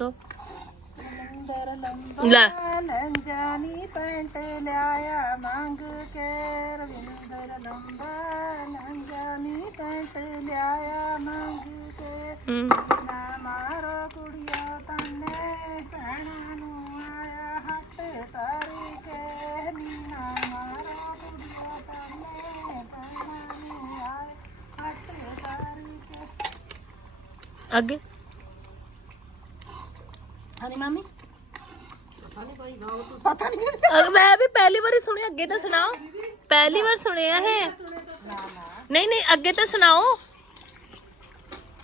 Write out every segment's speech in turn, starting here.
ਦੱਸੋ। ਲੈ। ਲੰਜਾਨੀ ਪੈਂਟ ਲਿਆਇਆ ਮੰਗ ਕੇ ਰਵਿੰਦਰ ਲੰਬਾ ਲੰਜਾਨੀ ਪੈਂਟ ਲਿਆਇਆ ਮੰਗ ਕੇ। ਹਮ, ਨਾ ਮਾਰੋ ਕੁੜੀਆਂ ਤੰਨੇ ਭੈਣਾਂ ਨੂੰ ਆਇਆ ਹੱਟ ਤਾਰੀ ਕੇ। ਨੀ ਨਾ ਮਾਰੋ ਕੁੜੀਆਂ ਤੰਨੇ ਭੈਣਾਂ ਨੂੰ ਆਇਆ ਹੱਟ ਤਾਰੀ ਕੇ। ਅੱਗੇ। ਹਾਂਜੀ ਮਾਮੀ ਪਤਾ ਨਹੀਂ ਅਗ- ਮੈਂ ਵੀ ਪਹਿਲੀ ਵਾਰੀ ਸੁਣਿਆ ਅੱਗੇ ਤਾਂ ਸੁਣਾਓ ਪਹਿਲੀ ਵਾਰ ਸੁਣਿਆ ਇਹ ਨਹੀਂ ਨਹੀਂ ਅੱਗੇ ਤਾਂ ਸੁਣਾਓ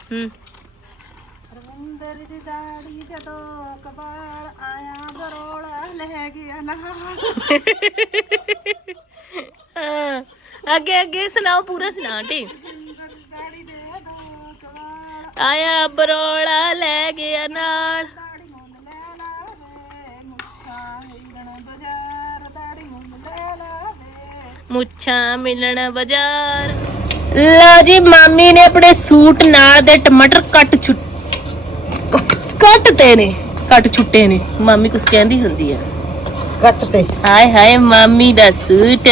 ਹੂੰ ਰਵਿੰਦਰ ਦੀ ਦਾੜੀ ਜਦੋਂ ਕਬਾਲ ਆਇਆ ਬਰੋਲਾ ਲੈ ਗਿਆ ਨਾਲ ਹਾਂ, ਅੱਗੇ ਅੱਗੇ ਸੁਣਾਓ ਪੂਰਾ ਸੁਣਾ ਟੀ ਰਵਿੰਦਰ ਦੀ ਦਾੜੀ ਦੇ ਦੋ ਕਬਾਲ ਆਇਆ ਬਰੋਲਾ ਲੈ ਗਿਆ ਨਾਲ ਦਾੜੀ ਮੁੰਨ ਲੈ ਲਾਵੇ ਮੁੱਛਾਂ ਹਿਲਣ ਬਾਜ਼ਾਰ ਦਾੜੀ ਮੁੰਨ ਲੈ ਲਾਵੇ ਮੁੱਛਾਂ ਮਿਲਣ ਬਾਜ਼ਾਰ। ਲਓ ਜੀ ਮਾਮੀ ਨੇ ਆਪਣੇ ਸੂਟ ਨਾਲ ਦੇ ਟਮਾਟਰ ਕੱਟ ਛੁੱਟ ਕੱਟ ਤੇ ਨੇ ਕੱਟ ਛੁੱਟੇ ਨੇ। ਮਾਮੀ ਕੁਛ ਕਹਿੰਦੀ ਹੁੰਦੀ ਆ। ਕੱਟ ਤੇ। ਹਾਏ ਹਾਏ ਮਾਮੀ ਦਾ ਸੂਟ।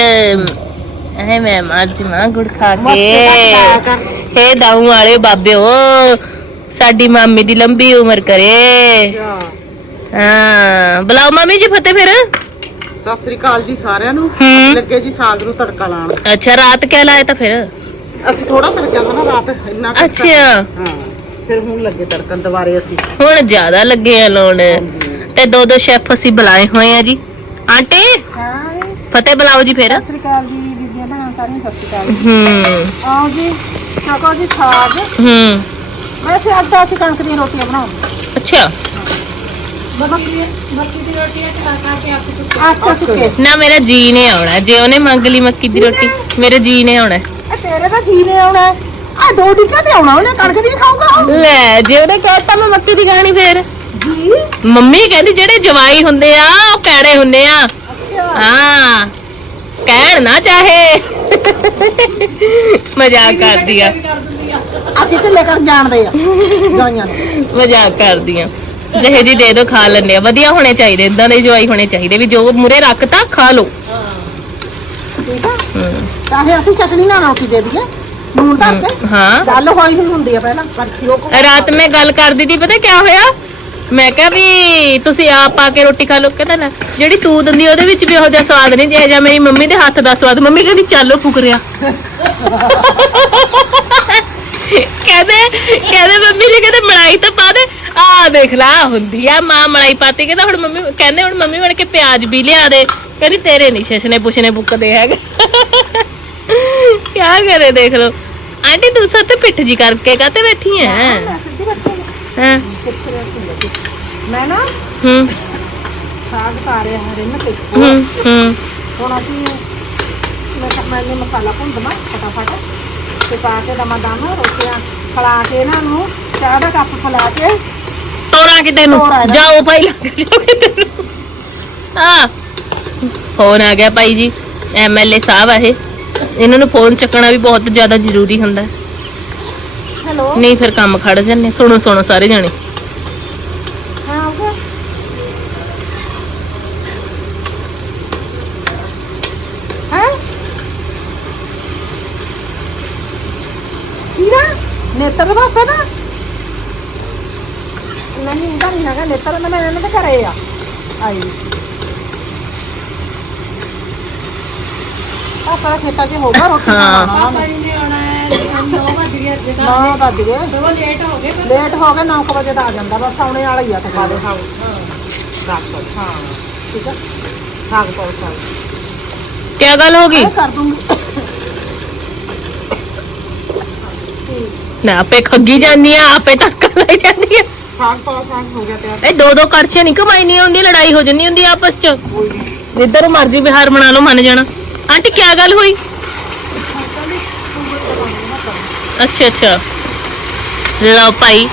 ਐ ਮੈਂ ਮੱਝ ਮਾਂ ਗੁੜ ਖਾ ਕੇ। ਹੇ ਦਾਉ ਵਾਲੇ ਬਾਬਿਓ ਸਾਡੀ ਮਾਮੀ ਦੀ ਲੰਬੀ ਉਮਰ ਕਰੇ। ਹਾਂ ਬੁਲਾਓ ਮਾਮੀ ਜੀ ਫਤਿਹ ਫਿਰ। ਸਤਿ ਸ੍ਰੀ ਅਕਾਲ ਜੀ ਸਾਰਿਆਂ ਨੂੰ। ਹੂੰ। ਲੱਗੇ ਜੀ ਸਾਗ ਨੂੰ ਤੜਕਾ ਲਾਣ ਅੱਛਾ ਰਾਤ ਕਹਿ ਲਾਇਆ ਤਾਂ ਫਿਰ? ਅਸੀਂ ਥੋੜਾ ਤੜਕਿਆ ਸੀ ਨਾ ਰਾਤ ਇੰਨਾ ਕੁ ਅੱਛਾ। ਹਾਂ ਫਿਰ ਹੁਣ ਲੱਗੇ ਤੜਕਣ ਦੁਬਾਰੇ ਅਸੀਂ। ਹੁਣ ਜ਼ਿਆਦਾ ਲੱਗੇ ਆ ਲਾਉਣ ਤੇ ਦੋ ਦੋ ਸ਼ੈਫ ਅਸੀਂ ਬੁਲਾਏ ਹੋਏ ਆ ਜੀ। ਆਂਟੀ? ਹਾਂ। ਫਤਿਹ ਬੁਲਾਓ ਜੀ ਫਿਰ। ਸਤਿ ਸ੍ਰੀ ਅਕਾਲ ਜੀ ਬੀਬੀਆਂ ਭੈਣਾਂ ਸਾਰੀਆਂ ਸਤਿ ਸ੍ਰੀ ਅਕਾਲ ਹੂੰ। ਆਓ ਜੀ ਚਕੋ ਜੀ ਸਾਗ। ਹੂੰ। ਵੈਸੇ ਅੱਜ ਤਾਂ ਅਸੀਂ ਕਣਕ ਦੀਆਂ ਰੋਟੀਆਂ ਬਣਾਉਂਦੇ ਅੱਛਾ। ਚੁੱਕੇ ਨਾ ਮੇਰਾ ਜੀ ਨੇ ਆਉਣਾ। ਜੇ ਉਹਨੇ ਮੰਗ ਲਈ ਮੱਕੀ ਦੀ ਰੋਟੀ ਮੇਰੇ ਜੀ ਨੇ ਆਉਣਾ। ਇਹ ਤੇਰੇ ਤਾਂ ਜੀ ਨੇ ਆਉਣਾ। ਆ ਦੋ ਟਿੱਕਾ ਤੇ ਆਉਣਾ ਉਹਨੇ ਕਣਕ ਦੀ ਖਾਊਗਾ ਲੈ ਜੇ ਉਹਨੇ ਕਹਿਤਾ ਮੈਂ ਮੱਕੀ ਦੀ ਖਾਣੀ ਫੇਰ। ਜੀ? ਮੰਮੀ ਕਹਿੰਦੀ ਜਿਹੜੇ ਜਵਾਈ ਹੁੰਦੇ ਆ ਉਹ ਕੈੜੇ ਹੁੰਦੇ ਆ। ਹਾਂ ਕਹਿਣ ਨਾ ਚਾਹੇ। ਮਜ਼ਾਕ ਕਰਦੀ ਆ। ਅਸੀਂ ਢਿੱਲੇ ਕਰ ਜਾਣਦੇ ਆ ਗਾਈਆਂ ਨੂੰ। ਮਜ਼ਾਕ ਕਰਦੀ ਆ। ਜਿਹੇ ਜੀ ਦੇ ਦੋ ਖਾ ਲੈਂਦੇ ਆ। ਵਧੀਆ ਹੋਣੇ ਚਾਹੀਦੇ ਇਦਾਂ ਦੇ ਜਵਾਈ ਹੋਣੇ ਚਾਹੀਦੇ ਵੀ ਜੋ ਮੁਰੇ ਰੱਖਤਾ ਖਾ ਲਓ। ਠੀਕ ਆ? ਚਾਹੇ ਅਸੀਂ ਚਟਣੀ ਨਾਲ ਰੋਟੀ ਦੇ ਦਈਏ। ਨੂਨ ਧਰ ਕੇ। ਹਾਂ ਗੱਲ ਹੋਈ ਨਹੀਂ ਹੁੰਦੀ ਆ ਪਹਿਲਾਂ ਪਰ ਲੋਕ ਰਾਤ ਮੈਂ ਗੱਲ ਕਰਦੀ ਸੀ ਪਤਾ ਕਿਆ ਹੋਇਆ? ਮੈਂ ਕਿਹਾ ਵੀ ਤੁਸੀਂ ਆਪ ਪਾ ਕੇ ਰੋਟੀ ਖਾ ਲਓ ਕਹਿੰਦਾ ਲੈ ਜਿਹੜੀ ਤੂੰ ਦਿੰਦੀ ਉਹਦੇ ਵਿੱਚ ਵੀ ਇਹੋ ਜਿਹਾ ਸਵਾਦ ਨਹੀਂ ਜਿਹੋ ਜਿਹਾ ਮੇਰੀ ਮੰਮੀ ਦੇ ਹੱਥ ਦਾ ਸਵਾਦ। ਮੰਮੀ ਕਹਿੰਦੀ ਚੱਲੋ ਫੁਕਰਿਆ ਕਹਿੰਦੇ ਕਹਿੰਦੇ ਮੰਮੀ ਜੀ ਕਹਿੰਦੇ ਮਲਾਈ ਤਾਂ ਪਾ ਦੇ ਆ ਦੇਖ ਲਾ ਹੁੰਦੀ ਆ ਮਾਂ ਮਲਾਈ ਪਾਤੀ ਕਹਿੰਦਾ ਹੁਣ ਮੰਮੀ ਕਹਿੰਦੇ ਹੁਣ ਮੰਮੀ ਬਣ ਕੇ ਪਿਆਜ਼ ਵੀ ਲਿਆ ਦੇ। ਕਹਿੰਦੀ ਤੇਰੇ ਨਹੀਂ ਛਛਨੇ ਪੁਛਨੇ ਬੁੱਕਦੇ ਹੈਗੇ। ਕਿਆ ਕਰੇ ਦੇਖ ਲੋ ਆਂਟੀ ਤੂੰ ਸੱਤ ਪਿੱਠ ਜੀ ਕਰਕੇ ਕਾਤੇ ਬੈਠੀ ਐ? ਹਾਂ। ਹਾਂ ਕਿੱਥੇ ਰਹਿ ਲੱਗੀ ਮੈਂ ਨਾ ਹੂੰ। ਸਾਗ ਪਾ ਰਿਹਾ ਹਾਂ ਰਿੰਨ ਤੇ। ਹੂੰ ਹੂੰ। ਹੁਣ ਅਸੀਂ ਮੈਂ ਕਿਹਾ ਮੈਨੇ ਮਸਾਲਾ ਭੁੰਨ ਫਟਾਫਟ। ਤੇ ਪਾ ਕੇ ਦਮਾ ਦਮ ਰੋਟੀਆਂ ਖਲਾ ਕੇ ਇਹਨਾਂ ਨੂੰ ਚਾਹ ਦਾ ਕੱਪ ਫਲਾ ਕੇ ਤੋਰਾ ਕਿਤੇ ਨੂੰ? ਤੋਰਾ ਇਹਦਾ। ਜਾਓ ਭਾਈ ਲੱਗ ਜਾਓ ਕਿਤੇ ਨੂੰ। ਹਾਂ। ਫੋਨ ਆ ਗਿਆ ਭਾਈ ਜੀ ਐਮਐਲਏ ਸਾਹਿਬ ਆ ਇਹ। ਇਹਨਾਂ ਨੂੰ ਫੋਨ ਚੱਕਣਾ ਵੀ ਬਹੁਤ ਜ਼ਿਆਦਾ ਜ਼ਰੂਰੀ ਹੁੰਦਾ। ਹੈ। ਹੈਲੋ? ਨਹੀਂ ਫਿਰ ਕੰਮ ਖੜ ਜਾਂਦੇ ਸੁਣੋ ਸੁਣੋ ਸਾਰੇ ਜਾਣੇ। ਹਾਂ ਆਊਗਾ ਹੈ? ਕੀਰਾ ਨੇਤਰ ਦਾ ਮੈਂ ਇਹਨਾਂ ਦੇ ਘਰੇ ਆ ਆਈ ਆ ਪਰ ਖੇਤਾਂ 'ਚ ਹੋਗਾ ਰੋਟੀ ਹਾਂ। ਖਾਣਾ ਪਾਪਾ ਜੀ ਨੇ ਆਉਣਾ ਹੈ 9 ਵਜ ਗਏ ਅੱਜ ਦਾ 9 ਵੱਜ ਗਏ ਸਗੋਂ ਲੇਟ ਹੋ ਗਏ ਪਰ ਲੇਟ ਹੋ ਗਏ 9 ਵਜੇ ਦਾ ਆ ਜਾਂਦਾ ਬਸ ਆਉਣੇ ਵਾਲਾ ਹੀ ਆ ਤੇ ਖਾ ਦੇ ਹਾਂ ਹਾਂ ਠੀਕ ਹੈ ਸਾਗ ਪਾਓ ਸਾਗ ਕੀ ਗੱਲ ਹੋ ਗਈ ਸਾਗ ਸਾਗ ਹੋ ਗਿਆ ਤਿਆਰ। ਇਹ ਦੋ ਦੋ ਕੜਛੀਆਂ ਨਹੀਂ ਕਮਾਈ ਨਹੀਂ ਹੁੰਦੀ ਲੜਾਈ ਹੋ ਜਾਂਦੀ ਹੁੰਦੀ ਆਪਸ ਚ। ਜਿੱਧਰ ਮਰਜ਼ੀ ਬਿਹਾਰ ਬਣਾ ਲਓ ਮੰਨ ਜਾਣਾ। ਆਂਟੀ ਕੀ ਗੱਲ ਹੋਈ? ਅੱਛਾ ਅੱਛਾ। ਲਓ ਭਾਈ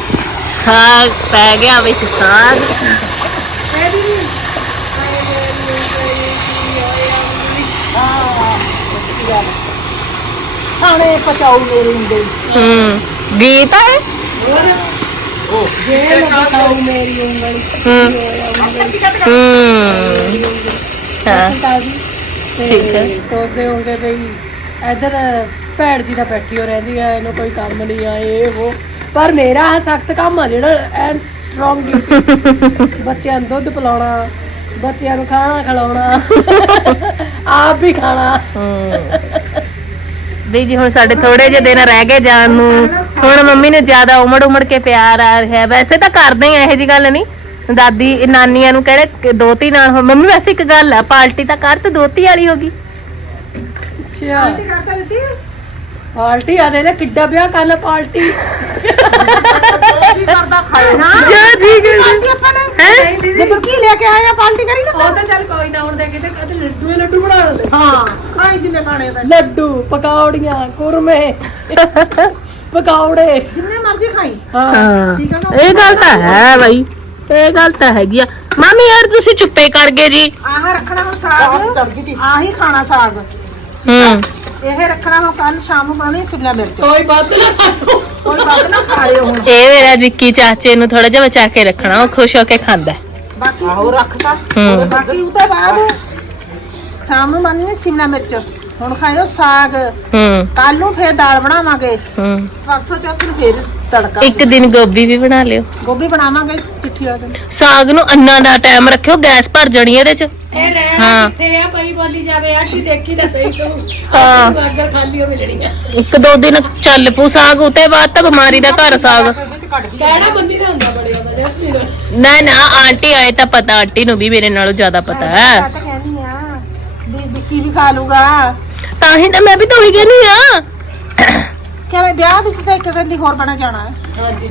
ਸਾਗ ਪੈ ਗਿਆ ਵਿੱਚ ਸਾਗ। ਖਾਣੇ ਪਚਾਉ ਮੇਰੇ ਹੁੰਦੇ। ਹੂੰ। ਗੀਤ ਹੈ ਮੇਰੀ ਉਂਗਲੀ ਹੂੰ। ਹੂੰ ਹਾਂ ਕਾਜੀ ਠੀਕ ਹੈ। ਤੇ ਸੋਚਦੇ ਹੋਗੇ ਬਈ ਇਧਰ ਭੈਣ ਜੀ ਦਾ ਬੈਠੀ ਹੋ ਰਹਿੰਦੀ ਹੈ ਇਹਨੂੰ ਕੋਈ ਕੰਮ ਨਹੀਂ ਆ ਇਹ ਉਹ। ਪਰ ਮੇਰਾ ਸਖਤ ਕੰਮ ਆ ਜਿਹੜਾ ਐਂਡ ਸਟਰੋਂਗ ਡਿਊਟੀ ਬੱਚਿਆਂ ਨੂੰ ਦੁੱਧ ਪਿਲਾਉਣਾ ਬੱਚਿਆਂ ਨੂੰ ਖਾਣਾ ਖਿਲਾਉਣਾ ਆਪ ਵੀ ਖਾਣਾ। ਵੀ ਜੀ ਹੁਣ ਸਾਡੇ ਥੋੜੇ ਜਿਹੇ ਦਿਨ ਰਹਿ ਗਏ ਜਾਣ ਨੂੰ। ਹੁਣ ਮੰਮੀ ਨੇ ਜ਼ਿਆਦਾ ਉਮੜ ਉਮੜ ਕੇ ਪਿਆਰ ਆ ਰਿਹਾ ਵੈਸੇ ਤਾਂ ਕਰਦੇ ਹੀ ਆ ਇਹੋ ਜੀ ਗੱਲ ਨਹੀਂ। ਦਾਦੀ ਨਾਨੀਆਂ ਨੂੰ ਕਿਹੜੇ ਦੋਤੀ ਨਾਲ ਹੋ- ਮੰਮੀ ਵੈਸੇ ਇੱਕ ਗੱਲ ਆ ਪਾਰਟੀ ਤਾਂ ਕਰ ਤੇ ਦੋਤੀ ਵਾਲੀ ਹੋ ਗਈ। ਅੱਛਾ। ਪਾਰਟੀ ਆ ਦੇ ਨਾ ਕਿੱਡਾ ਵਿਆਹ ਕਰ ਲੈ ਪਾਰਟੀ ਕੀ ਕਰਦਾ ਖਾਣਾ ਜਾ ਠੀਕ ਪਾਲਟੀ ਆਪਾਂ ਨੇ। ਹੈ? ਜਦੋਂ ਕੀ ਲੈ ਕੇ ਆਏ ਆ ਪਾਲਟੀ ਕਰੀ ਨਾ। ਉਹ ਤਾਂ ਚੱਲ ਕੋਈ ਨਾ ਹੁਣ ਦੇ ਕੇ ਤੇ ਕਦੇ ਲੱਡੂ ਹੀ ਲੱਡੂ ਬਣਾ ਲੈਂਦੇ ਹਾਂ ਖਾਈ ਜਿੰਨੇ ਖਾਣੇ ਦਾ ਲੱਡੂ ਪਕੌੜੀਆਂ ਕੁਰਮੇ। ਪਕੌੜੇ। ਜਿੰਨੇ ਮਰਜ਼ੀ ਖਾਈ। ਹਾਂ। ਹਾਂ। ਠੀਕ ਆ ਨਾ? ਇਹ ਗੱਲ ਤਾਂ ਹੈ ਬਾਈ। ਇਹ ਗੱਲ ਤਾਂ ਹੈਗੀ ਆ। ਮਾਮੀ ਯਾਰ ਤੁਸੀਂ ਚੁੱਪੇ ਕਰ ਗਏ ਜੀ। ਆਹ ਰੱਖਣਾ ਹੁਣ ਸਾਗ। ਆਹੀ ਖਾਣਾ ਸਾਗ। ਹੂੰ। ਇਹ ਰੱਖਣਾ ਹੁਣ ਕੱਲ ਸ਼ਾਮ ਨੂੰ ਬਣਾਉਣੀ ਸ਼ਿਮਲਾ ਮਿਰਚ। ਕੋਈ ਬਾਤ ਨਾ ਕੋਈ ਬਾਤ ਨਾ ਖਾਇਓ ਹੁਣ। ਇਹ ਮੇਰਾ ਵਿੱਕੀ ਚਾਚੇ ਨੂੰ ਥੋੜਾ ਜਿਹਾ ਬਚਾ ਕੇ ਰੱਖਣਾ। ਉਹ ਖੁਸ਼ ਹੋ ਕੇ ਖਾਂਦਾ। ਹੈ। ਬਾਕੀ ਆਹੋ ਰੱਖਤਾ। ਹੂੰ। ਬਾਕੀ ਉਹਦੇ ਬਾਅਦ ਸ਼ਾਮ ਨੂੰ ਬਣਨੀ ਸ਼ਿਮਲਾ ਮਿਰਚ। ਹੁਣ ਖਾਇਓ ਸਾਗ। ਹੂੰ। ਕੱਲ ਨੂੰ ਫੇਰ ਦਾਲ ਬਣਾਵਾਂਗੇ। ਹੂੰ। ਪਰਸੋਂ ਚੌਥ ਨੂੰ ਫੇਰ ਤੜਕਾ ਇੱਕ ਦਿਨ ਗੋਭੀ ਵੀ ਬਣਾ ਲਿਓ। ਗੋਭੀ ਬਣਾਵਾਂਗੇ ਚਿੱਠੀ ਵਾਲੇ ਦਿਨ। ਸਾਗ ਨੂੰ ਅੰਨਾ ਦਾ ਟਾਈਮ ਰੱਖਿਓ ਗੈਸ ਭਰ ਜਾਣੀ ਇਹਦੇ ਚ। ਇਹ ਰਹਿਣਾ ਹਾਂ। ਕਿੱਥੇ ਆ? ਪਈ ਬੋਲੀ ਜਾਵੇ ਆ ਕੀ ਦੇਖੀ ਤਾਂ ਸਹੀ ਤੂੰ। ਹਾਂ। ਅਗਰ ਖਾਲੀ ਹੋ ਮਿਲਣੀ ਆ। ਇੱਕ ਦੋ ਦਿਨ ਚੱਲ ਪੂ ਸਾਗ ਉਤੇ ਬਾਅਦ ਤਾਂ ਬਿਮਾਰੀ ਦਾ ਘਰ ਸਾਗ। ਕਹਿਣਾ ਬੰਦੀ ਦਾ ਹੁੰਦਾ ਬੜਿਆ ਬਦੇ ਅਸਲੀ ਨਾ ਨਾ ਆਂਟੀ ਆਏ ਤਾਂ ਪਤਾ ਆਂਟੀ ਨੂੰ ਵੀ ਮੇਰੇ ਨਾਲੋਂ ਜ਼ਿਆਦਾ ਪਤਾ ਹੈ। ਤਾਂ ਕਹਿੰਦੀ ਆ ਵੀ ਵਿੱਕੀ ਵੀ ਖਾ ਲੂਗਾ। ਤਾਂ ਹੀ ਤਾਂ ਮੈਂ ਵੀ ਤਾਂ ਉਹੀ ਕਹਿੰਦੀ ਆ। ਕਹਿੰਦੇ ਵਿਆਹ ਵਿੱਚ ਤਾਂ ਇੱਕ ਗੱਲੀ ਹੋਰ ਬਣਾ ਜਾਣਾ ਹੈ। ਹਾਂਜੀ।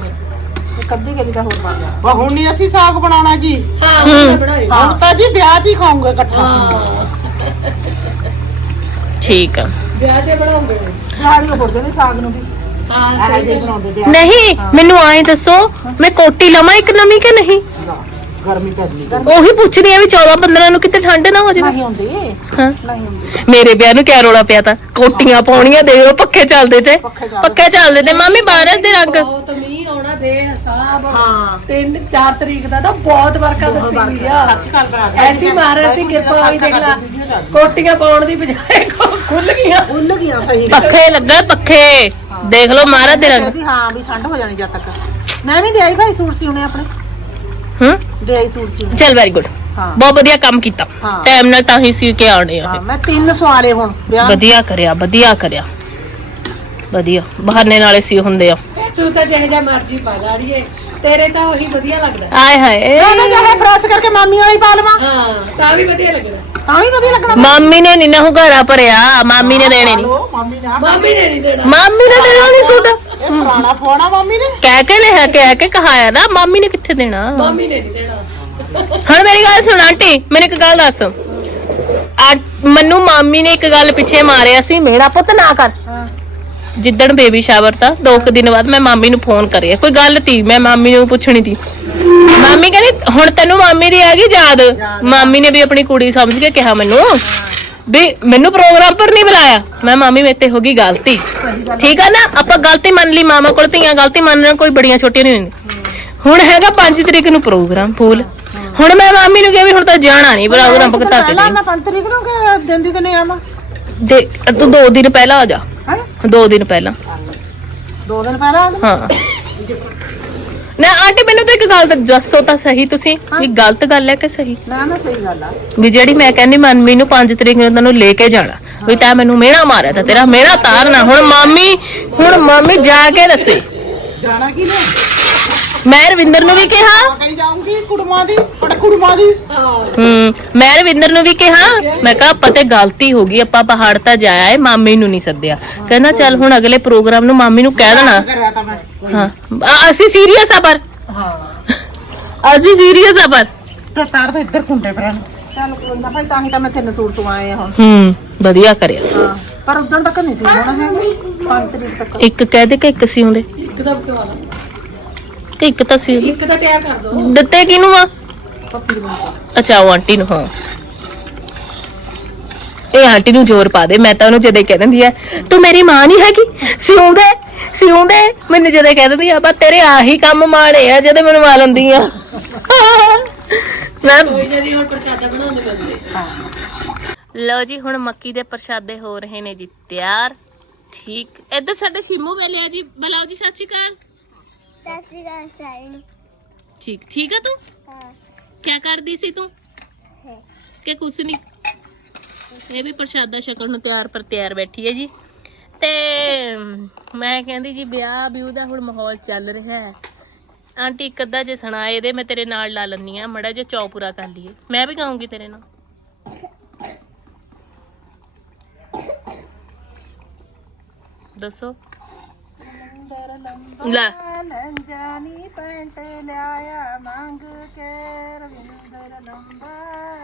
ਇੱਕ ਅੱਧੀ ਗੱਲੀ ਦਾ ਹੋਰ ਬਣ ਜਾਣਾ। ਵਾ ਹੁਣ ਨਹੀਂ ਅਸੀਂ ਸਾਗ ਬਣਾਉਣਾ ਜੀ। ਹਾਂ ਉਹ ਬਣਾਇਓ ਹੁਣ ਤਾਂ ਜੀ ਵਿਆਹ 'ਚ ਹੀ ਖਾਉਂਗੇ ਇਕੱਠਾ। ਹਾਂ। ਠੀਕ ਆ। ਵਿਆਹ ਤੇ ਹੋਰ ਸਾਗ ਨੂੰ ਵੀ। ਹਾਂ ਸਹੀ ਗੱਲ। ਬਣਾਉਂਦੇ ਵਿਆਹ ਨਹੀਂ ਮੈਨੂੰ ਆਏ ਦੱਸੋ ਮੈਂ ਕੋਟੀ ਲਵਾਂ ਇੱਕ ਨਵੀਂ ਕਿ ਨਹੀਂ? ਗਰਮੀ ਉਹੀ ਪੁੱਛਦੀ ਆ ਵੀ 14 15 ਨੂੰ ਕਿਤੇ ਠੰਡ ਨਾ ਹੋ ਜਾਵੇ। ਨਹੀਂ ਹੁੰਦੀ ਹਾਂ। ਨਹੀਂ ਹੁੰਦੀ। ਮੇਰੇ ਵਿਆਹ ਨੂੰ ਕਿਆ ਰੋਲਾ ਪਿਆ ਤਾਂ। ਕੋਟੀਆਂ ਪਾਉਣੀਆਂ ਦੇ ਉਹ ਪੱਖੇ ਚੱਲਦੇ ਤੇ। ਪੱਖੇ ਚੱਲਦੇ। ਪੱਖੇ ਚੱਲਦੇ ਤੇ। ਮਾਮੀ ਬਾਰਸ ਦੇ ਰੰਗ ਬਹੁਤ ਮੀਂਹ ਆਉਣਾ ਬੇਹਿਸਾਬ। ਹਾਂ। ਤਿੰਨ ਚਾਰ ਤਰੀਕ ਦਾ ਤਾਂ ਬਹੁਤ ਵਰਖਾ ਦੱਸੀ ਆ। ਸੱਚੀ ਕੇ ਐਸੀ ਮਹਾਰਾਜ ਦੀ ਕਿਰਪਾ ਹੋਈ ਦੇਖ ਲਾ। ਕੋਟੀਆਂ ਪਾਉਣ ਦੀ ਬਜਾਏ ਖੁੱਲ ਗਈਆਂ। ਉੱਲ ਗਿਆ ਸਹੀ ਪੱਖੇ ਲੱਗੇ ਪੱਖੇ। ਦੇਖ ਲਓ ਮਹਾਰਾਜ ਦੇ ਰੰਗ। ਵੀ ਹਾਂ ਵੀ ਠੰਡ ਹੋ ਜਾਣੀ ਜਦ ਤੱਕ। ਮੈਂ ਵੀ ਦਿਆਈ ਭਾਈ ਸੂਟ ਸਿਉਣੇ ਆਪਣੇ। ਹੂੰ? ਸੂਟ ਚਲ ਵੈਰੀ ਗੁੱਡ ਹਾਂ। ਬਹੁਤ ਵਧੀਆ ਕੰਮ ਕੀਤਾ। ਹਾਂ। ਟਾਈਮ ਨਾਲ ਤਾਂ ਹੀ ਸੀ ਕੇ ਆਉਣੇ ਆ। ਹਾਂ ਮੈਂ ਤਿੰਨ ਸਵਾਲੇ ਹੁਣ ਵਿਆਹ। ਵਧੀਆ ਕਰਿਆ ਵਧੀਆ ਕਰਿਆ। ਵਧੀਆ ਬਹਾਨੇ ਨਾਲੇ ਸੀ ਹੁੰਦੇ ਆ। ਤੂੰ ਤਾਂ ਜਿਹੇ ਜਿਹਾ ਮਰਜ਼ੀ ਪਾ ਲਾੜੀਏ ਤੇਰੇ ਤਾਂ ਉਹੀ ਵਧੀਆ ਲੱਗਦਾ। ਆਏ ਹਾਏ ਮੈਂ ਚਾਹੇ ਪ੍ਰੈਸ ਕਰਕੇ ਮਾਮੀ ਵਾਲੀ ਪਾ ਲਵਾਂ। ਹਾਂ ਤਾਂ ਵੀ ਵਧੀਆ ਲੱਗਦਾ। ਤਾਂ ਵੀ ਵਧੀਆ ਲੱਗਣਾ ਮਾਮੀ ਨੇ ਨੀ ਨਾ ਹੁਗਾਰਾ ਭਰਿਆ ਮਾਮੀ ਨੇ ਦੇਣੇ ਨਹੀਂ ਮੰਮੀ ਨੇ ਆਹ ਮਾਮੀ ਨੇ ਨਹੀਂ ਦੇਣਾ। ਮਾਮੀ ਨੇ ਦੇਣਾ ਨਹੀਂ ਸੂਟ। ਇਹ ਪੁਰਾਣਾ ਫੋਨ ਆ ਮੰਮੀ ਨੇ। ਕਹਿ ਕੇ ਲਿਆ ਕਹਿ ਕੇ ਕਹਾਇਆ ਨਾ ਮਾਮੀ ਨੇ ਕਿੱਥੇ ਦੇਣਾ? ਮਾਮੀ ਨੇ ਨਹੀਂ ਦੇਣਾ। ਹੁਣ ਮੇਰੀ ਗੱਲ ਸੁਣ ਆਂਟੀ ਮੈਨੂੰ ਇੱਕ ਗੱਲ ਦੱਸ। ਆ ਮੈਨੂੰ ਮਾਮੀ ਨੇ ਇੱਕ ਗੱਲ ਪਿੱਛੇ ਮਾਰਿਆ ਸੀ ਮੇਰਾ ਪੁੱਤ ਨਾ ਕਰ। ਹਾਂ। ਜਿੱਦਣ ਬੇਬੀ ਸ਼ਾਵਰ ਤਾਂ ਦੋ ਕੁ ਦਿਨ ਬਾਅਦ ਮੈਂ ਮਾਮੀ ਨੂੰ ਫੋਨ ਕਰਿਆ। ਕੋਈ ਗੱਲ ਤੀ ਮੈਂ ਮਾਮੀ ਨੂੰ ਪੁੱਛਣੀ ਤੀ। ਮਾਮੀ ਕਹਿੰਦੀ ਹੁਣ ਤੈਨੂੰ ਮਾਮੀ ਦੀ ਆ ਗਈ ਯਾਦ? ਮਾਮੀ ਨੇ ਵੀ ਆਪਣੀ ਕੁੜੀ ਸਮਝ ਕੇ ਕਿਹਾ ਮੈਨੂੰ ਵੀ ਮੈਨੂੰ ਪ੍ਰੋਗਰਾਮ ਪਰ ਨਹੀਂ ਬੁਲਾਇਆ। ਮੈਂ ਮਾਮੀ ਮੇਤੇ ਹੋ ਗਈ ਗਲਤੀ। ਠੀਕ ਆ ਨਾ? ਆਪਾਂ ਗਲਤੀ ਮੰਨ ਲਈ ਮਾਮਾ ਕੋਲ ਧੀਆਂ ਗਲਤੀ ਮੰਨਣ ਕੋਈ ਬੜੀਆਂ ਛੋਟੀਆਂ ਨਹੀਂ ਹੁੰਦੀਆਂ। ਹੁਣ ਹੈਗਾ 5 ਤਰੀਕ ਨੂੰ ਪ੍ਰੋਗਰਾਮ ਫੂਲ। ਹੁਣ ਮੈਂ ਮਾਮੀ ਨੂੰ ਕਿਹਾ ਵੀ ਹੁਣ ਤਾਂ ਜਾਣਾ ਨਹੀਂ ਪ੍ਰੋਗਰਾਮ ਭਗਤਾ ਕੇ ਮੈਂ 5 ਤਰੀਕ ਨੂੰ ਕਿ ਦਿਨ ਦੀ ਦਿਨੇ ਆਵਾਂ? ਦੇ ਤੂੰ ਦੋ ਦਿਨ ਪਹਿਲਾਂ ਆ ਜਾ। ਦੋ ਦਿਨ ਪਹਿਲਾਂ। ਦੋ ਦਿਨ ਪਹਿਲਾਂ। ਹਾਂ। ਨਾ ਆਂਟੀ ਮੈਨੂੰ ਤਾਂ ਇੱਕ ਗੱਲ ਤਾਂ ਦੱਸੋ ਤਾਂ ਸਹੀ ਤੁਸੀਂ। ਵੀ ਗਲਤ ਗੱਲ ਹੈ ਕਿ ਸਹੀ? ਨਾ ਨਾ ਸਹੀ ਗੱਲ ਆ। ਵੀ ਜਿਹੜੀ ਮੈਂ ਕਹਿੰਦੀ ਮੰਮੀ ਨੂੰ 5 ਤਰੀਕ ਨੂੰ ਤੈਨੂੰ ਲੈ ਕੇ ਜਾਣਾ। ਵੀ ਤਾਂ ਮੈਨੂੰ ਮਿਹਣਾ ਮਾਰਿਆ ਤਾਂ ਤੇਰਾ ਮਿਹਣਾ ਤਾਰਨਾ। ਹੁਣ ਮਾਮੀ ਹੁਣ ਮਾਮੀ ਜਾ ਕੇ ਦੱਸੇ। ਜਾਣਾ ਕੀ ਨੇ ਮੈਂ ਰਵਿੰਦਰ ਨੂੰ ਵੀ ਕਿਹਾ। ਕਹੀ ਜਾਊਂਗੀ ਕੁੜਮਾ ਦੀ ਬੜਾ ਕੁੜਮਾ ਦੀ। ਹਾਂ ਹੂੰ ਮੈਂ ਰਵਿੰਦਰ ਨੂੰ ਵੀ ਕਿਹਾ। ਮੈਂ ਕਿਹਾ ਆਪਾਂ ਤੇ ਗਲਤੀ ਹੋ ਗਈ ਆਪਾਂ ਪਹਾੜ ਤਾਂ ਜਾਇਆ ਏ ਮਾਮੀ ਨੂੰ ਨਹੀਂ ਸੱਦਿਆ। ਕਹਿੰਦਾ ਚੱਲ ਹੁਣ ਅਗਲੇ ਪ੍ਰੋਗਰਾਮ ਨੂੰ ਮਾਮੀ ਨੂੰ ਕਹਿ ਦੇਣਾ। ਕਰਿਆ ਤਾਂ ਮੈਂ। ਹਾਂ। ਅਸੀਂ ਸੀਰੀਅਸ ਆ ਪਰ। ਹਾਂ। ਅਸੀਂ ਸੀਰੀਅਸ ਆ ਪਰ। ਤੇ ਤਾਰ ਤਾਂ ਇੱਧਰ ਕੁੰਡੇ ਪੈਣ ਚੱਲ ਕੋਈ ਨਾ ਭਾਈ ਤਾਂ ਹੀ ਤਾਂ ਮੈਂ ਤਿੰਨ ਸੂਟ ਸਵਾਏ ਆ ਹੁਣ। ਹੂੰ ਵਧੀਆ ਕਰਿਆ। ਹਾਂ ਪਰ ਉਦੋਂ ਤੱਕ ਨਹੀਂ ਸੀ ਹੋਣਾ ਹੈ 5 ਤਰੀਕ ਤੱਕ। ਇੱਕ ਕਹਿ ਦੇ ਕਿ ਇੱਕ ਸੀ ਹੁੰਦੇ ਇੱਕ ਦਾ ਸਵਾਲ ਆ। ਕਿ ਇੱਕ ਤਾਂ ਸੀ ਇੱਕ ਤਾਂ ਤਿਆਰ ਕਰ ਦੋ? ਦਿੱਤੇ ਕਿਹਨੂੰ ਆ? ਪੱਪੀ ਅੱਛਾ ਉਹ ਆਂਟੀ ਨੂੰ ਹਾਂ। ਇਹ ਆਂਟੀ ਨੂੰ ਜ਼ੋਰ ਪਾ ਦੇ ਮੈਂ ਤਾਂ ਉਹਨੂੰ ਜਦੇ ਕਹਿ ਦਿੰਦੀ ਐ ਤੂੰ ਮੇਰੀ ਮਾਂ ਨਹੀਂ ਹੈਗੀ? ਸਿਉਂ ਦੇ ਸਿਉਂਦੇ ਮੈਨੂੰ ਜਦੋਂ ਕਹਿ ਦਿੰਦੀ ਆ ਬਾ ਤੇਰੇ ਆਹੀ ਕੰਮ ਮਾੜੇ ਆ ਜਦੋਂ ਮੈਨੂੰ ਮਾਲੰਦੀ ਆ। ਮੈਂ ਕੋਈ ਨਾ ਜੀ ਹੁਣ ਪ੍ਰਸ਼ਾਦਾ ਬਣਾਉਂਦੇ ਬੰਦੇ। ਲਓ ਜੀ ਹੁਣ ਮੱਕੀ ਦੇ ਪ੍ਰਸ਼ਾਦੇ ਹੋ ਰਹੇ ਨੇ ਜੀ ਤਿਆਰ। ਠੀਕ। ਇੱਧਰ ਸਾਡੇ ਸ਼ਿਮੂ ਵੇਲੇ ਆ ਜੀ। ਬੁਲਾਓ ਜੀ ਸਤਿ ਸ਼੍ਰੀ ਅਕਾਲ। ਸਤਿ ਸ਼੍ਰੀ ਅਕਾਲ ਸਾਰਿਆਂ ਨੂੰ ਠੀਕ ਠੀਕ ਆ ਤੂੰ? ਹਾਂ। ਕੀ ਕਰਦੀ ਸੀ ਤੂੰ? ਹੈ। ਕਿ ਕੁਛ ਨਹੀਂ ਇਹ ਵੀ ਪ੍ਰਸ਼ਾਦਾ ਛਕਣ ਨੂੰ ਤਿਆਰ ਪਰ ਤਿਆਰ ਬੈਠੀ ਹੈ ਜੀ। ਤੇ ਮੈਂ ਕਹਿੰਦੀ ਜੀ ਵਿਆਹ ਵਿਊ ਦਾ ਹੁਣ ਮਾਹੌਲ ਚੱਲ ਰਿਹਾ ਹੈ। ਆਂਟੀ ਇੱਕ ਅੱਧਾ ਜੇ ਸੁਣਾ ਇਹਦੇ ਮੈਂ ਤੇਰੇ ਨਾਲ ਲਾ ਲੈਣੀ ਆ ਮੜਾ ਜੇ ਚੌ ਪੂਰਾ ਕਰ ਲਈਏ। ਮੈਂ ਵੀ ਗਾਉਂਗੀ ਤੇਰੇ ਨਾਲ। ਦੱਸੋ। ਲੈ ਲੰਜਾਨੀ ਪੈਂਟ ਲਿਆਇਆ ਮੰਗ ਕੇ ਰਵਿੰਦਰ ਲੰਬਾ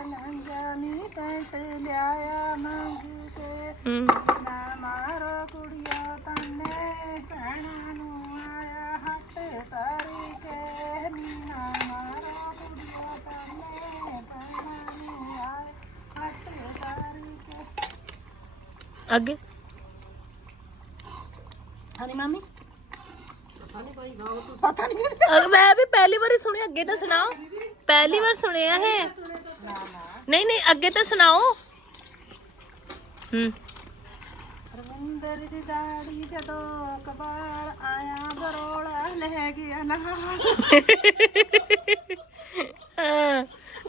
ਲੰਜਾਨੀ ਪੈਂਟ ਲਿਆਇਆ ਮੰਗ ਕੇ ਹੂੰ ਨਾ ਮਾਰੋ ਕੁੜੀਆਂ ਤੰਨੇ ਭੈਣਾਂ ਨੂੰ ਆਇਆ ਹੱਟ ਤਾਰੀ ਕੇ ਨੀ ਨਾ ਮਾਰੋ ਕੁੜੀਆਂ ਤੰਨੇ ਭੈਣਾਂ ਨੂੰ ਆਇਆ ਹੱਟ ਤਾਰੀ ਕੇ ਅੱਗੇ ਹਨੀ ਮਾਮੀ ਪਤਾ ਨਹੀਂ ਅਗ ਮੈਂ ਵੀ ਪਹਿਲੀ ਵਾਰੀ ਸੁਣਿਆ ਅੱਗੇ ਤਾਂ ਸੁਣਾਓ ਪਹਿਲੀ ਵਾਰ ਸੁਣਿਆ ਹੈ ਨਹੀਂ ਨਹੀਂ ਅੱਗੇ ਤਾਂ ਸੁਣਾਓ ਹੂੰ ਰਵਿੰਦਰ ਦੀ ਦਾੜੀ ਜਦੋਂ ਕਬਾਲ ਆਇਆ ਬਰੋਲਾ ਲੈ ਗਿਆ ਨਾਲ ਹਾਂ,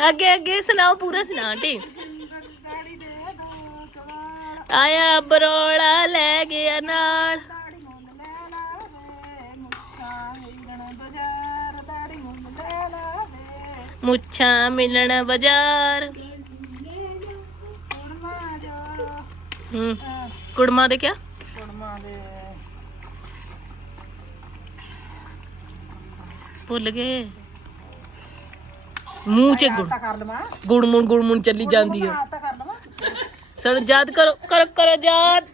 ਅੱਗੇ ਅੱਗੇ ਸੁਣਾਓ ਪੂਰਾ ਸੁਣਾ ਆਂਟੀ ਰਵਿੰਦਰ ਦੀ ਦਾੜੀ ਦੇ ਦੋ ਕਬਾਲ ਆਇਆ ਬਰੋਲਾ ਲੈ ਗਿਆ ਨਾਲ ਦਾੜੀ ਮੁੰਨ ਲੈ ਲਾਵੇ ਮੁੱਛਾਂ ਹੀਰਨ ਬਾਜ਼ਾਰ ਦਾੜੀ ਮੁੰਨ ਲੈ ਲਾਵੇ ਮੁੱਛਾਂ ਮਿਲਣ ਬਾਜ਼ਾਰ। ਹੂੰ। ਕੁੜਮਾ ਦੇ ਕਿਆ? ਕੁੜਮਾ ਦੇ ਭੁੱਲ ਗਏ। ਮੂੰਹ ਚ ਗੁੜ। ਗੁੜਮੁਣ ਗੁੜਮੁਣ ਚੱਲੀ ਜਾਂਦੀ ਹੈ ਸਣ ਯਾਦ ਕਰੋ ਕਰ ਕਰ ਯਾਦ।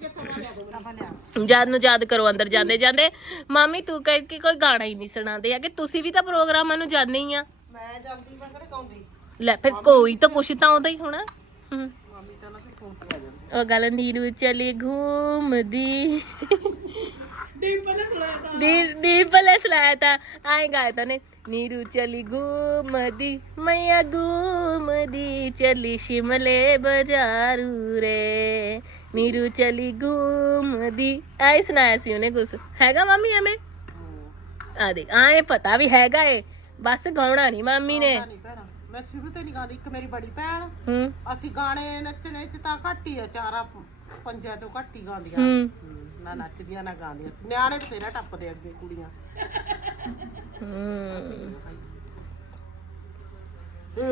ਯਾਦ ਨੂੰ ਯਾਦ ਕਰੋ ਅੰਦਰ ਜਾਂਦੇ ਜਾਂਦੇ। ਮਾਮੀ ਤੂੰ ਕਹਿ ਕੇ ਕੋਈ ਗਾਣਾ ਹੀ ਨਹੀਂ ਸੁਣਾਉਂਦੇ ਆ ਕਿ ਤੁਸੀਂ ਵੀ ਤਾਂ ਪ੍ਰੋਗਰਾਮਾਂ ਨੂੰ ਜਾਂਦੇ ਹੀ ਆ। ਮੈਂ ਜਾਂਦੀ ਮੈਂ ਕਿਹੜੇ ਗਾਉਂਦੀ ਲੈ ਫਿਰ ਕੋਈ ਤਾਂ ਕੁਛ ਤਾਂ ਆਉਂਦਾ ਹੀ ਹੋਣਾ। ਹੂੰ ਮਾਮੀ ਤਾਂ ਨਾ ਤੇ ਫੋਨ ਤੇ ਆ ਜਾਂਦੀ। ਉਹ ਗੱਲ ਨੀਰੂ ਚਲੀ ਘੂਮਦੀ। ਡੀ ਡੀ ਪਲੇ ਸੁਣਾਇਆ ਤਾਂ ਆਏ ਗਾਇਆ ਤਾਂ ਨੇ ਨੀਰੂ ਚਲੀ ਘੂਮਦੀ ਮੈया ਘੂਮਦੀ ਚਲੀ ਸ਼ਿਮਲੇ ਬਾਜ਼ਾਰੂ ਰੇ। ਨੀਰੂ ਚਲੀ ਘੂਮਦੀ ਆਈ ਸੁਣਾਇਆ ਸੀ ਉਹਨੇ ਕੁਛ। ਹੈਗਾ ਮੰਮੀ ਐਵੇਂ? ਆ ਦੇ ਆਏ ਪਤਾ ਵੀ ਹੈਗਾ ਏ। ਬਸ ਗਾਉਣਾ ਨਹੀਂ ਮੰਮੀ ਨੇ। ਨਹੀਂ ਭੈਣਾ। ਮੈਂ ਸ਼ੁਰੂ ਤੋਂ ਨਹੀਂ ਗਾਉਂਦੀ ਇੱਕ ਮੇਰੀ ਬੜੀ ਭੈਣ। ਹੂੰ। ਅਸੀਂ ਗਾਣੇ ਨੱਚਣੇ ਚ ਤਾਂ ਘੱਟ ਹੀ ਆ ਚਾਰਾ ਪੰਜਾਂ ਤੋਂ ਘੱਟ ਹੀ ਗਾਉਂਦੀਆਂ। ਹੂੰ। ਨਾ ਨੱਚਦੀਆਂ ਨਾ ਗਾਉਂਦੀਆਂ। ਨਿਆਣੇ ਬਥੇਰਾ ਟੱਪਦੇ ਅੱਗੇ ਕੁੜੀਆਂ।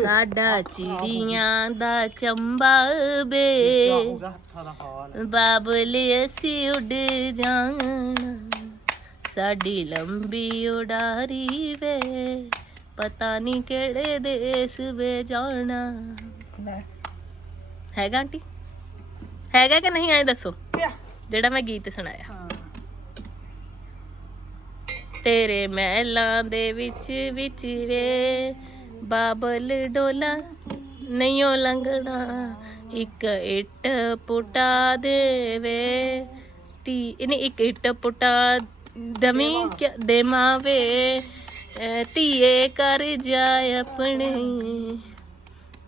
ਸਾਡਾ ਚਿੜੀਆਂ ਦਾ ਚੰਬਾ ਬੇ। ਹੋਗਾ ਹੱਥਾਂ ਦਾ ਹਾਲ। ਬਾਬਲ ਅਸੀਂ ਉੱਡ ਜਾਣਾ। ਸਾਡੀ ਲੰਬੀ ਉਡਾਰੀ ਵੇ। ਪਤਾ ਨਹੀਂ ਕਿਹੜੇ ਦੇਸ ਵੇ ਜਾਣਾ। ਹੈਗਾ ਆਂਟੀ? ਹੈਗਾ ਕਿ ਨਹੀਂ ਆਏ ਦੱਸੋ? ਜਿਹੜਾ ਮੈਂ ਗੀਤ ਸੁਣਾਇਆ। ਤੇਰੇ ਮਹਿਲਾਂ ਦੇ ਵਿੱਚ ਵਿੱਚ ਵੇ ਬਾਬਲ ਡੋਲਾ। ਨਹੀਂ ਓ ਲੰਘਣਾ ਇੱਕ ਇੱਟ ਪੁਟਾ ਦੇਵੇ। ਤੀ ਇਹਨੇ ਇੱਕ ਇੱਟ ਪੁਟਾ ਦਮੀ ਦੇਮਾਵੇ ਧੀਏ ਕਰ ਜਾਏ ਆਪਣੇ।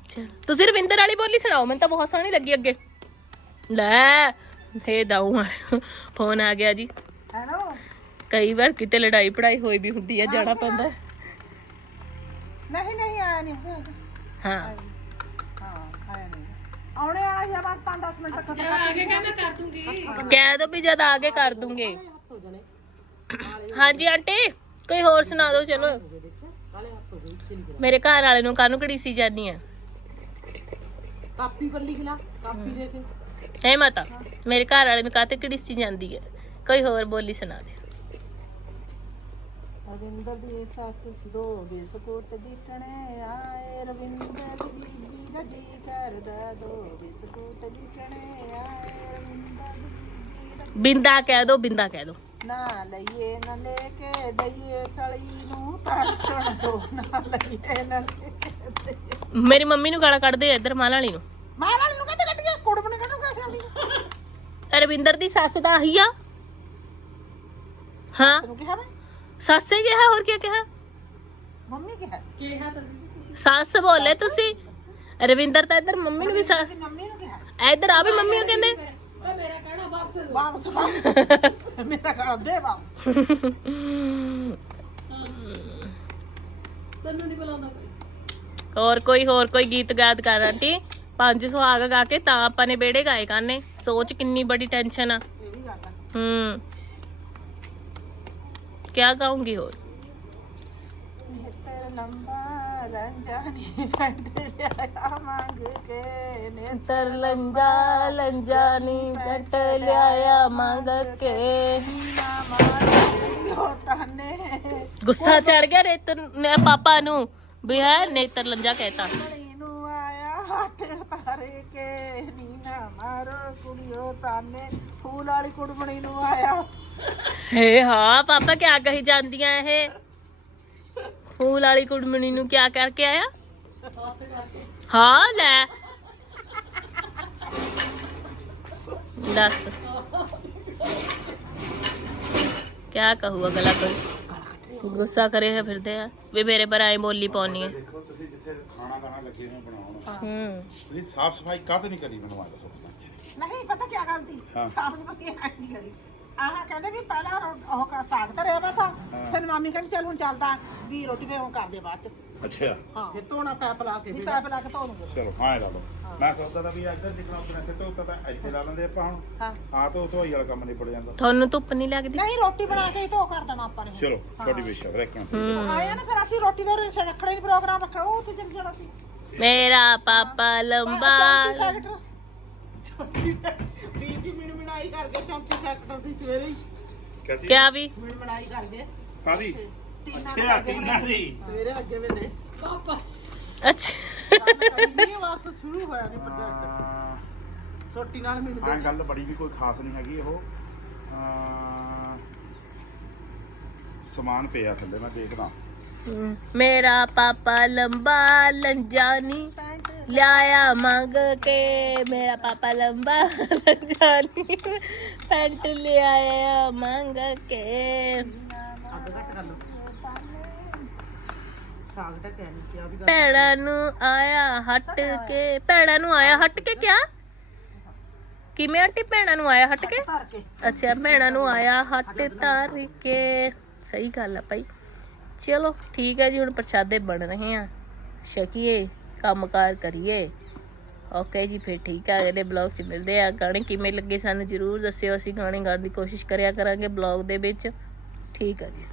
ਚਲ ਤੁਸੀਂ ਰਵਿੰਦਰ ਵਾਲੀ ਬੋਲੀ ਸੁਣਾਓ ਮੈਨੂੰ ਤਾਂ ਬਹੁਤ ਸੋਹਣੀ ਲੱਗੀ ਅੱਗੇ। ਲੈ ਫੇ ਦਾਉ ਫੋਨ ਆ ਗਿਆ ਜੀ। ਹੈਲੋ। ਕਈ ਵਾਰ ਕਿਤੇ ਲੜਾਈ ਪੜਾਈ ਹੋਈ ਵੀ ਹੁੰਦੀ ਆ ਜਾਣਾ ਪੈਂਦਾ। ਹੈ। ਨਹੀਂ ਨਹੀਂ ਆਇਆ ਨਹੀਂ ਹਾਂ। ਹਾਂ ਆਇਆ ਨਹੀਂ ਆਉਣੇ ਵਾਲਾ ਹੀ ਆ ਬਸ 5-10 ਮਿੰਟ ਤੱਕ ਚਲ ਆ ਕੇ ਮੈਂ ਕਰ ਦੂੰਗੀ। ਕਹਿ ਦੋ ਵੀ ਜਦ ਆ ਕੇ ਕਰ ਦੂੰਗੇ। ਹਾਂਜੀ ਆਂਟੀ। ਕੋਈ ਹੋਰ ਸੁਣਾ ਦਿਓ ਚਲੋ। ਮੇਰੇ ਘਰ ਵਾਲੇ ਨੂੰ ਕਾਹਨੂੰ ਘੜੀਸੀ ਜਾਂਦੀ ਆ? ਕਾਪੀ ਬੱਲੀ ਖਿਲਾ ਕਾਪੀ ਦੇ ਕੇ। ਹੈ ਮਾਤਾ ਮੇਰੇ ਘਰ ਵਾਲੇ ਨੂੰ ਕਾਹਤੇ ਘੜੀਸੀ ਜਾਂਦੀ ਹੈ ਕੋਈ ਹੋਰ ਬੋਲੀ ਸੁਣਾ ਦੇ ਰਵਿੰਦਰ ਦੀ ਸੱਸ ਦੋ ਬਿਸਕੁਟ ਵਿਕਣੇ ਆਏ। ਰਵਿੰਦਰ ਦੀ ਬੀਬੀ ਦਾ ਜੀ ਕਰਦਾ ਦੋ ਬਿਸਕੁਟ ਵਿਕਣੇ ਆਏ। ਰਵਿੰਦਰ ਦੀ ਬੀਬੀ ਦਾ ਬਿੰਦਾ ਕਹਿ ਦੋ ਬਿੰਦਾ ਕਹਿ ਦੋ। ਨਾ ਲਈਏ ਨਾ ਲੈ ਕੇ ਦਈਏ ਸਲੀ ਨੂੰ ਤਰਸਣ ਦੋ ਨਾ ਲਈਏ ਨਾ ਲੈ ਕੇ ਦਈਏ। ਮੇਰੀ ਮੰਮੀ ਨੂੰ ਗਾਲਾਂ ਕੱਢਦੇ ਆ ਇੱਧਰ ਮਾਲ ਵਾਲੀ ਨੂੰ। ਮਾਂ ਵਾਲੀ ਨੂੰ ਕੱਢ ਕੱਢ ਕੇ ਕੁੜਮ ਨੂੰ ਕੱਢੂਗਾ ਸਾਲੀ ਨੂੰ? ਰਵਿੰਦਰ ਦੀ ਸੱਸ ਦਾ ਆਹੀ ਆ। ਹਾਂ। ਤੈਨੂੰ ਕਿਹਾ ਮੈਂ? ਸੱਸੇ ਕਿਹਾ ਹੋਰ ਕੀ ਕਿਹਾ? ਮੰਮੀ ਕਿਹਾ। ਕਿਹਾ ਤਾਂ ਸੱਸ ਬੋਲੇ ਤੁਸੀਂ। ਰਵਿੰਦਰ ਤਾਂ ਇੱਧਰ ਮੰਮੀ ਨੂੰ ਵੀ ਸੱਸ ਮੰਮੀ ਨੂੰ ਕਿਹਾ। ਇੱਧਰ ਆ ਵੀ ਮੰਮੀ ਉਹ ਕਹਿੰਦੇ। ਤਾਂ ਮੇਰਾ ਕਹਿਣਾ ਵਾਪਸ ਦੋ ਵਾਪਸ ਵਾਪਸ ਮੇਰਾ ਘਰ ਦੇ ਵਾਪਸ ਤੈਨੂੰ ਨਹੀਂ ਬੁਲਾਉਂਦਾ ਕੋਈ ਹੋਰ ਕੋਈ ਹੋਰ ਕੋਈ ਗੀਤ ਗਾਇਤ ਕਰ ਆਂਟੀ ਪੰਜ ਸੁਹਾਗ ਗਾ ਕੇ ਤਾਂ ਆਪਾਂ ਨੇ ਬੇੜੇ ਗਾਏ ਕਰਨੇ ਸੋਚ ਕਿੰਨੀ ਬੜੀ ਟੈਨਸ਼ਨ ਆ ਇਹ ਵੀ ਗੱਲ ਆ ਹੂੰ ਕਿਆ ਗਾਉਂਗੀ ਹੋਰ ਤੇਰਾ ਲੰਬਾ ਰੰਜਾਨੀ ਪੈਂਟ ਲਿਆਇਆ ਮੰਗ ਕੇ ਨੇ ਲੰਜਾ ਲੰਜਾ ਨੀ ਲਿਆਇਆ ਮੰਗ ਕੇ। ਨਾ ਮਾਰੋ ਤਾਨੇ ਗੁੱਸਾ ਚੜ ਗਿਆ ਰੇਤ ਨੇ ਪਾਪਾ ਨੂੰ, ਵੀ ਹੈ, ਨੇਤਰ ਲੰਜਾ ਕਹਿਤਾ। ਕੁੜੀ ਨੂੰ ਆਇਆ ਹੱਟ ਤਾਰੇ ਕੇ ਨੀਨਾ ਮਾਰੋ ਕੁੜੀਓ ਤਾਨੇ ਫੂਲ ਵਾਲੀ ਕੁੜਮਣੀ ਨੂੰ ਆਇਆ ਹੇ ਹਾਂ, ਪਾਪਾ ਕਿਆ ਕਹੀ ਜਾਂਦੀਆਂ ਇਹ? ਫੂਲ ਵਾਲੀ ਕੁੜਮਣੀ ਨੂੰ ਕਿਆ ਕਰਕੇ ਆਇਆ? ਹਾਂ ਲੈ। ਦੱਸ। ਕਿਆ ਕਹੂ ਅਗਲਾ ਕੋਈ? ਗੁੱਸਾ ਕਰੇ ਹੈ ਫਿਰਦੇ ਆ। ਵੀ ਮੇਰੇ ਪਰ ਆਏ ਬੋਲੀ ਪਾਉਣੀ ਹੈ ਦੇਖੋ ਤੁਸੀਂ ਜਿੱਥੇ ਖਾਣਾ ਖਾਣਾ ਲੱਗੇ ਹੋ ਬਣਾਉਣ ਹੂੰ। ਤੁਸੀਂ ਸਾਫ਼ ਸਫ਼ਾਈ ਕਾਹਤੇ ਨਹੀਂ ਕਰੀ ਮੈਨੂੰ ਆ ਦੱਸੋ। ਨਹੀਂ ਪਤਾ ਕੀ ਗੱਲ ਸੀ? ਹਾਂ। ਸਾਫ਼ ਸਫ਼ਾਈ ਨਹੀਂ ਕਰੀ। ਆਹ ਕਹਿੰਦੇ ਵੀ ਪਹਿਲਾਂ ਰੋ- ਉਹ ਕਰ ਸਾਗ ਧਰਿਆ ਵਾ ਤਾਂ ਫਿਰ ਮਾਮੀ ਕਹਿੰਦੀ ਚੱਲ ਹੁਣ ਚੱਲਦਾ ਵੀ ਰੋਟੀ ਫੇਰ ਉਹ ਕਰਦੇ ਬਾਅਦ ਚ। ਅੱਛਾ। ਹਾਂ। ਫਿਰ ਧੋਣਾ ਪੈਪ ਲਾ ਕੇ ਵੀ ਪੈਪ ਲਾ ਕੇ ਧੋ ਲੂੰਗੇ। ਚਲੋ ਹਾਂ ਇਹ ਲਾ ਲਓ। ਮੈਂ ਸੋਚਦਾ ਤਾਂ ਵੀ ਇੱਧਰ ਜਿੱਕਣਾ ਉੱਤੇ ਇੱਥੇ ਧੋਤਾ ਤਾਂ ਇੱਥੇ ਲਾ ਲੈਂਦੇ ਆਪਾਂ ਹੁਣ। ਹਾਂ। ਆ ਧੋ ਧੋਈ ਵਾਲਾ ਕੰਮ ਨਿਬੜ ਜਾਂਦਾ। ਤੁਹਾਨੂੰ ਧੁੱਪ ਨਹੀਂ ਲੱਗਦੀ? ਨਹੀਂ ਰੋਟੀ ਬਣਾ ਕੇ ਹੀ ਧੋ ਕਰ ਦੇਣਾ ਆਪਾਂ ਨੇ। ਚਲੋ ਤੁਹਾਡੀ ਵਿਸ਼ ਹੈ। ਰੱਖਾਂ ਆਏ ਆ ਨਾ ਫਿਰ ਅਸੀਂ ਰੋਟੀ ਦਾ ਰੱਖਣਾ ਹੀ ਪ੍ਰੋਗਰਾਮ ਰੱਖਣਾ ਉਹ ਉੱਥੇ ਚੱਲ ਜਾਣਾ ਸੀ। ਮੇਰਾ ਪਾਪਾ ਲੰਬਾ ਸੈਕਟਰ ਮਿਣਾਈ ਕਰਕੇ ਚੌਂਤੀ ਸੈਕਟਰ ਦੀ ਸਵੇਰੇ ਹੀ। ਕਹਤੀ ਕਿਆ ਵੀ? ਮਿਣ ਮਿਣਾਈ ਕਰਕੇ। ਕਾਦੀ ਅੱਛਾ ਟੀਨਾ ਦੀ। ਸਵੇਰੇ ਲੱਗੇ ਵੇ ਨੇ। ਪਾਪਾ। ਅੱਛਾ। ਨਹੀਂ ਵਾਸ ਸ਼ੁਰੂ ਹੋਇਆ ਨਹੀਂ ਪ੍ਰੋਜੈਕਟ ਹਾਂ। ਛੋਟੀ ਨਾਲ ਮਿਣ ਹਾਂ ਗੱਲ ਬੜੀ ਵੀ ਕੋਈ ਖਾਸ ਨਹੀਂ ਹੈਗੀ ਉਹ। ਅਮ, ਸਮਾਨ ਪਿਆ ਥੱਲੇ ਮੈਂ ਦੇਖਦਾ। ਹਮ, ਮੇਰਾ ਪਾਪਾ ਲੰਬਾ ਲੰਜਾਨੀ। ਲਿਆਇਆ ਮੰਗ ਕੇ ਮੇਰਾ ਪਾਪਾ ਲੰਬਾ ਲੰਜਾਨੀ ਪੈਂਟ ਲਿਆਇਆ ਮੰਗ ਕੇ ਅੱਗ ਘੱਟ ਕਰ ਲਓ। ਸਾਗ ਤਾਂ ਕਹਿ ਨਹੀਂ ਕਿਹਾ ਵੀ ਗੱਲ ਭੈਣਾਂ ਨੂੰ ਆਇਆ ਹਟ ਕੇ। ਭੈਣਾਂ ਨੂੰ ਆਇਆ ਹਟ ਕੇ ਕਿਆ? ਕਿਵੇਂ ਆਂਟੀ? ਭੈਣਾਂ ਨੂੰ ਆਇਆ ਹਟ ਕੇ? ਧਰ ਕੇ। ਅੱਛਾ ਭੈਣਾਂ ਨੂੰ ਆਇਆ ਹੱਟ ਤਾਰ ਕੇ। ਸਹੀ ਗੱਲ ਆ ਭਾਈ। ਚਲੋ ਠੀਕ ਹੈ ਜੀ ਹੁਣ ਪ੍ਰਸ਼ਾਦੇ ਬਣ ਰਹੇ ਆ। ਛਕੀਏ। ਕੰਮਕਾਰ ਕਰੀਏ। ਓਕੇ ਜੀ, ਫਿਰ ਠੀਕ ਆ ਅਗਲੇ ਬਲੌਗ 'ਚ ਮਿਲਦੇ ਆ ਗਾਣੇ ਕਿਵੇਂ ਲੱਗੇ ਸਾਨੂੰ ਜਰੂਰ ਦੱਸਿਓ। ਅਸੀਂ ਗਾਣੇ ਗਾਉਣ ਦੀ ਕੋਸ਼ਿਸ਼ ਕਰਿਆ ਕਰਾਂਗੇ ਬਲੌਗ ਦੇ ਵਿੱਚ। ਠੀਕ ਆ ਜੀ।